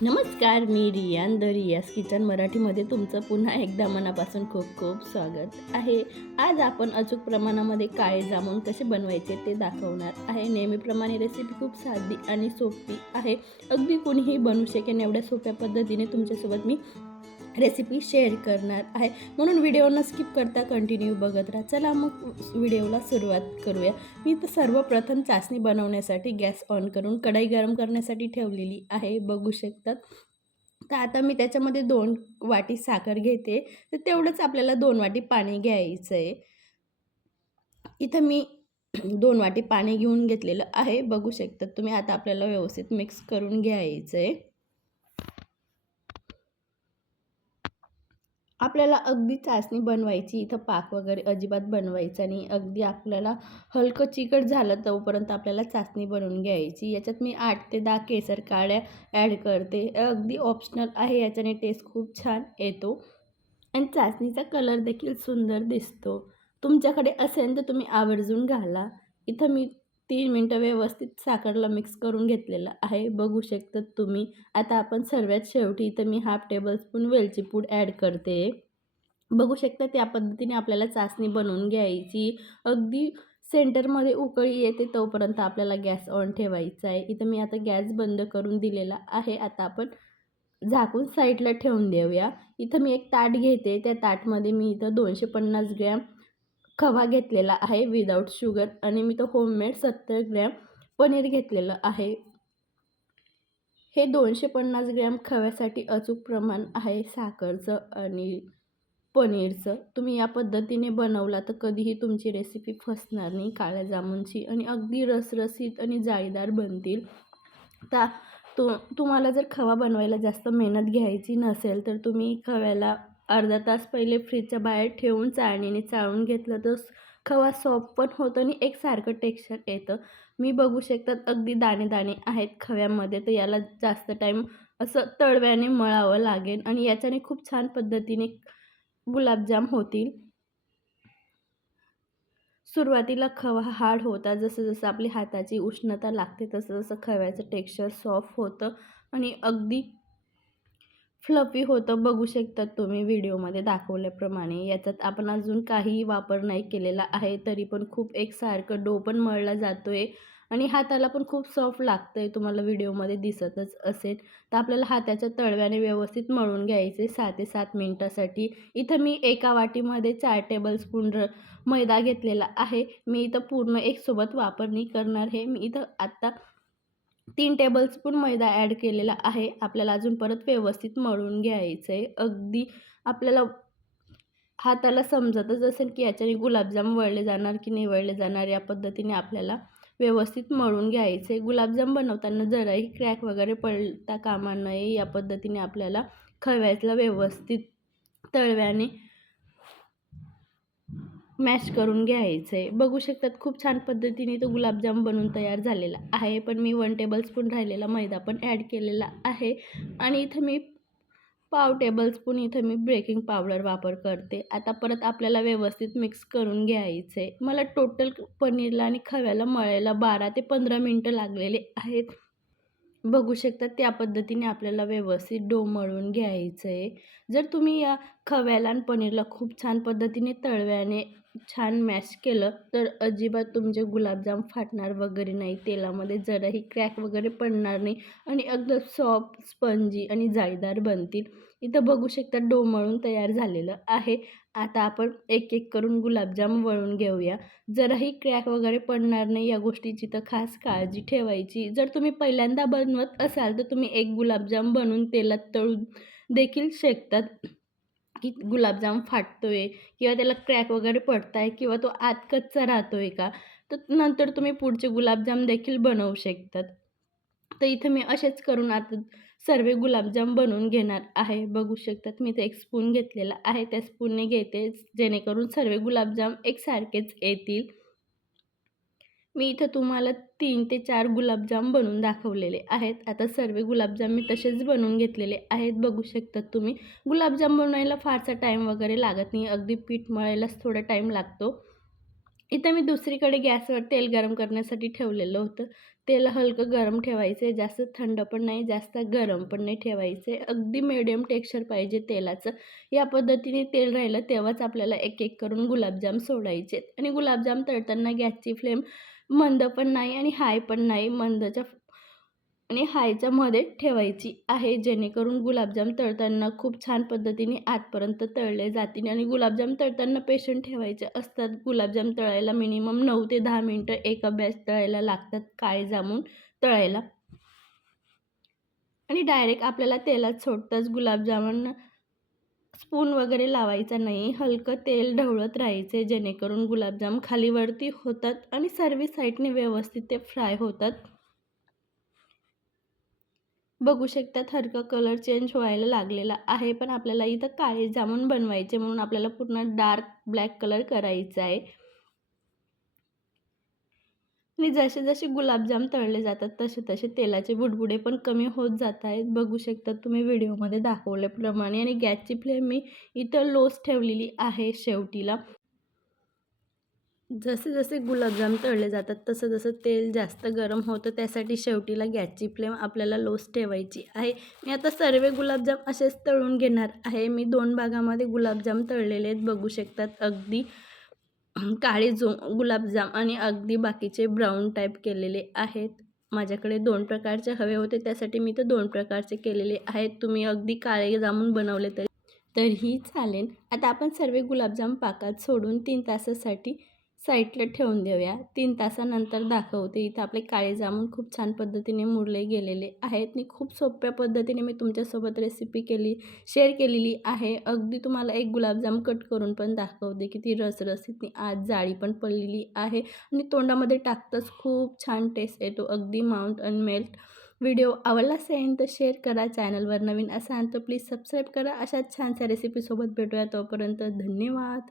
नमस्कार, मी रियान द रियाज किचन मराठीमध्ये तुमचं पुन्हा एकदा मनापासून खूप खूप स्वागत आहे. आज आपण अचूक प्रमाणामध्ये काळे जामून कसे बनवायचे ते दाखवणार आहे. नेहमीप्रमाणे रेसिपी खूप साधी आणि सोपी आहे. अगदी कुणीही बनवू शकेन एवढ्या सोप्या पद्धतीने तुमच्यासोबत मी रेसिपी शेअर करणार आहे. म्हणून व्हिडिओ न स्किप करता कंटिन्यू बघत राहा. चला मग व्हिडिओला सुरुवात करूया. मी तर सर्वप्रथम चासणी बनवण्यासाठी गॅस ऑन करून कढई गरम करण्यासाठी ठेवलेली आहे, बघू शकतात. तर आता मी त्याच्यामध्ये 2 वाटी साखर घेते. तर तेवढंच आपल्याला 2 वाटी पाणी घ्यायचं आहे. इथं मी 2 वाटी पाणी घेऊन घेतलेलं आहे, बघू शकतात तुम्ही. आता आपल्याला व्यवस्थित मिक्स करून घ्यायचं आहे. आपल्याला अगदी चासणी बनवायची, इथं पाक वगैरे अजिबात बनवायचा नाही. अगदी आपल्याला हलकं चिकट झालं तोपर्यंत आपल्याला चासणी बनवून घ्यायची. याच्यात मी 8 ते 10 केसर काड्या ॲड करते. अगदी ऑप्शनल आहे, याच्याने टेस्ट खूप छान येतो आणि चासणीचा कलर देखील सुंदर दिसतो. तुमच्याकडे असेल तर तुम्ही आवर्जून घाला. इथं मी 3 मिनटं व्यवस्थित साखरला मिक्स करून घेतलेलं आहे, बघू शकता तुम्ही. आता आपण सर्वात शेवटी इथं मी हाफ टेबलस्पून वेलची पूड ॲड करते. बघू शकता त्या पद्धतीने आपल्याला चासणी बनवून घ्यायची. अगदी सेंटरमध्ये उकळी येते तोपर्यंत आपल्याला गॅस ऑन ठेवायचा आहे. इथं मी आता गॅस बंद करून दिलेला आहे. आता आपण झाकून साईडला ठेवून देऊया. इथं मी एक ताट घेते. त्या ताटमध्ये मी इथं 250 ग्रॅम खवा घेतलेला आहे विदाऊट शुगर आणि मी तो होममेड 70 ग्रॅम पनीर घेतलेलं आहे. हे 250 ग्रॅम खव्यासाठी अचूक प्रमाण आहे साखरचं आणि पनीरचं. तुम्ही या पद्धतीने बनवला तर कधीही तुमची रेसिपी फसणार नाही काळ्या जामुनची आणि अगदी रसरशीत आणि जाळीदार बनतील. ता तुम्हाला जर खवा बनवायला जास्त मेहनत घ्यायची नसेल तर तुम्ही खव्याला अर्धा तास पहिले फ्रीजच्या बाहेर ठेवून चाळणीने चाळून घेतलं तर खवा सॉफ्ट पण होतं आणि एकसारखं टेक्स्चर येतं. मी बघू शकतात अगदी दाणे दाणे आहेत खव्यामध्ये, तर याला जास्त टाईम असं तळव्याने मळावं लागेल आणि याच्याने खूप छान पद्धतीने गुलाबजाम होतील. सुरुवातीला खवा हार्ड होता. जसं-जसं आपली हाताची उष्णता लागते तसं-तसं खव्याचं टेक्स्चर सॉफ्ट होतं आणि अगदी फ्लफी होतं. बघू शकतात तुम्ही व्हिडिओमध्ये दाखवल्याप्रमाणे. याच्यात आपण अजून काहीही वापर नाही केलेला आहे, तरी पण खूप एकसारखं डो पण मळला जातोय आणि हाताला पण खूप सॉफ्ट लागतंय. तुम्हाला व्हिडिओमध्ये दिसतच असेल. तर आपल्याला हाताच्या तळव्याने व्यवस्थित मळून घ्यायचे 6 ते 7 मिनिटासाठी. इथं मी एका वाटीमध्ये 4 टेबलस्पून मैदा घेतलेला आहे. मी इथं पूर्ण एक सोबत वापर नाही करणार आहे. मी इथं आत्ता 3 टेबलस्पून मैदा ॲड केलेला आहे. आपल्याला अजून परत व्यवस्थित मळून घ्यायचं आहे. अगदी आपल्याला हाताला समजतच असेल की याच्याने गुलाबजाम वळले जाणार की नाही वळले जाणार. या पद्धतीने आपल्याला व्यवस्थित मळून घ्यायचं आहे. गुलाबजाम बनवताना जराही क्रॅक वगैरे पडता कामा नये. या पद्धतीने आपल्याला खव्याला व्यवस्थित तळव्याने मॅश करून घ्यायचं आहे. बघू शकतात खूप छान पद्धतीने तो गुलाबजाम बनवून तयार झालेला आहे. पण मी 1 टेबलस्पून राहिलेला मैदा पण ॲड केलेला आहे आणि इथं मी पाव टेबलस्पून इथं मी बेकिंग पावडर वापर करते. आता परत आपल्याला व्यवस्थित मिक्स करून घ्यायचं आहे. मला टोटल पनीरला आणि खव्याला मळायला 12 ते 15 मिनिटं लागलेले आहेत. बघू शकता त्या पद्धतीने आपल्याला व्यवस्थित डो मळून घ्यायचं आहे. जर तुम्ही या खव्याला आणि पनीरला खूप छान पद्धतीने तळव्याने छान मॅश केलं तर अजिबात तुमचे गुलाबजाम फाटणार वगैरे नाही. तेलामध्ये जराही क्रॅक वगैरे पडणार नाही आणि एकदम सॉफ्ट, स्पंजी आणि जाळीदार बनतील. इथं बघू शकता डो मळून तयार झालेलं आहे. आता आपण एक-एक करून गुलाबजाम वळून घेऊया. जराही क्रॅक वगैरे पडणार नाही या गोष्टीची तर खास काळजी ठेवायची. जर तुम्ही पहिल्यांदा बनवत असाल तर तुम्ही एक गुलाबजाम बनवून तेलात तळून देखील शेकतात की गुलाबजाम फाटतोय किंवा त्याला क्रॅक वगैरे पडताय किंवा तो आत कच्चा राहतोय का? तर नंतर तुम्ही पुढचे गुलाबजाम देखील बनवू शकतात. तर इथं मी असेच करून आता सर्व गुलाबजाम बनवून घेणार आहे. बघू शकतात मी इथे एक स्पून घेतलेला आहे. त्या स्पूनने घेते जेणेकरून सर्व गुलाबजाम एकसारखेच येतील. मी इथं तुम्हाला 3 ते 4 गुलाबजाम बनवून दाखवलेले आहेत. आता सर्व गुलाबजाम मी तसेच बनवून घेतलेले आहेत. बघू शकता तुम्ही. गुलाबजाम बनवायला फारसा टाईम वगैरे लागत नाही. अगदी पीठ मळायलाच थोडा टाईम लागतो. इथं मी दुसरीकडे गॅसवर तेल गरम करण्यासाठी ठेवलेलं होतं. तेल हलकं गरम ठेवायचं आहे. जास्त थंड पण नाही, जास्त गरम पण नाही ठेवायचं आहे. अगदी मिडियम टेक्स्चर पाहिजे तेलाचं. या पद्धतीने तेल राहिलं तेव्हाच आपल्याला एक-एक करून गुलाबजाम सोडायचे आहेत. आणि गुलाबजाम तळताना गॅसची फ्लेम मंद पण नाही आणि हाय पण नाही. मंदच्या आणि हायच्या मध्ये ठेवायची आहे, जेणेकरून गुलाबजाम तळताना खूप छान पद्धतीने आतपर्यंत तळले जातील. आणि गुलाबजाम तळताना पेशंट ठेवायचे असतात. गुलाबजाम तळायला मिनिमम 9 ते 10 मिनिटं एका बॅच तळायला लागतात, काळे जामून तळायला. आणि डायरेक्ट आपल्याला तेलात सोडताच गुलाबजामुन स्पून वगैरे लावायचा नाही. हलकं तेल ढवळत राहायचे, जेणेकरून गुलाबजाम खाली वरती होतात आणि सर्व साईडने व्यवस्थित ते फ्राय होतात. बघू शकतात हलका कलर चेंज व्हायला लागलेला आहे. पण आपल्याला इथं काळे जामून बनवायचे, म्हणून आपल्याला पूर्ण डार्क ब्लॅक कलर करायचा आहे. आणि जसे-जसे गुलाबजाम तळले जातात, तसे-तसे तेलाचे बुडबुडे पण कमी होत जात आहेत. बघू शकता तुम्ही व्हिडिओमध्ये दाखवल्याप्रमाणे. आणि गॅसची फ्लेम मी इथं लोच ठेवलेली आहे शेवटीला. जसे-जसे गुलाबजाम तळले जातात, तसं-तसं तेल जास्त गरम होतं. त्यासाठी शेवटीला गॅसची फ्लेम आपल्याला लोच ठेवायची आहे. मी आता सर्व गुलाबजाम असेच तळून घेणार आहे. मी 2 भागामध्ये गुलाबजाम तळलेले आहेत. बघू शकतात अगदी काळे गुलाबजाम आणि अगदी बाकीचे ब्राऊन टाईप केलेले आहेत. माझ्याकडे 2 प्रकारचे हवे होते, त्यासाठी मी ते 2 प्रकारचे केलेले आहेत. तुम्ही अगदी काळे जामून बनवले तरीही चालेल. आता आपण सर्व गुलाबजाम पाकात सोडून 3 तासासाठी साईडला ठेवून देऊया. 3 तासानंतर दाखवते. इथं आपले काळे जामून खूप छान पद्धतीने मुरले गेलेले आहेत आणि खूप सोप्या पद्धतीने मी तुमच्यासोबत रेसिपी शेअर केलेली आहे. अगदी तुम्हाला एक गुलाबजाम कट करून पण दाखवते, किती रसरशीत आत जाळी पण पडलेली आहे आणि तोंडामध्ये टाकताच खूप छान टेस्ट येतो. अगदी माउथ अँड मेल्ट. व्हिडिओ आवडला असेल तर शेअर करा. चॅनलवर नवीन असाल तर प्लीज सबस्क्राईब करा. अशाच छानशा रेसिपीसोबत भेटूया. तोपर्यंत धन्यवाद.